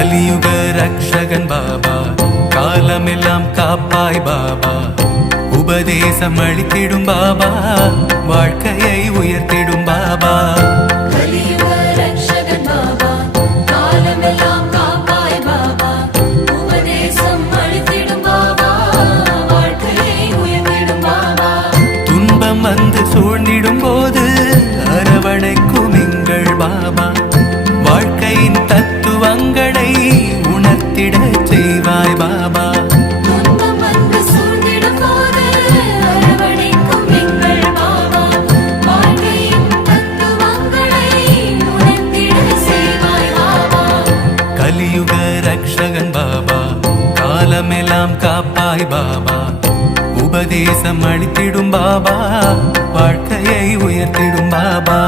கலியுக ரக்ஷகன் பாபா, காலமெல்லாம் காப்பாய் பாபா, உபதேசம் அளித்திடும் பாபா, வாழ்க்கையை உயர்த்திடும் பாபா. கலியுக ரக்ஷகன் பாபா, காலமெல்லாம் காப்பாய் பாபா, உபதேசம் அளித்திடும் பாபா, வாழ்க்கையை உயர்த்திடும் பாபா. துன்பம் வந்து சூழ்ந்திடும் போது அரவணைக்கும் எங்கள் பாபா, வாழ்க்கையின் தத்துவங்களை உணர்த்திட செய்வாய் பாபா. துன்பம் வந்து சூழ்ந்திடும் போது அரவணைக்கும் எங்கள் பாபா, வாழ்க்கையின் தத்துவங்களை உணர்த்திட செய்வாய் பாபா. கலியுக ரக்ஷகன் பாபா, காலமெல்லாம் காப்பாய் பாபா, உபதேசம் அளித்திடும் பாபா, வாழ்க்கையை உயர்த்திடும் பாபா.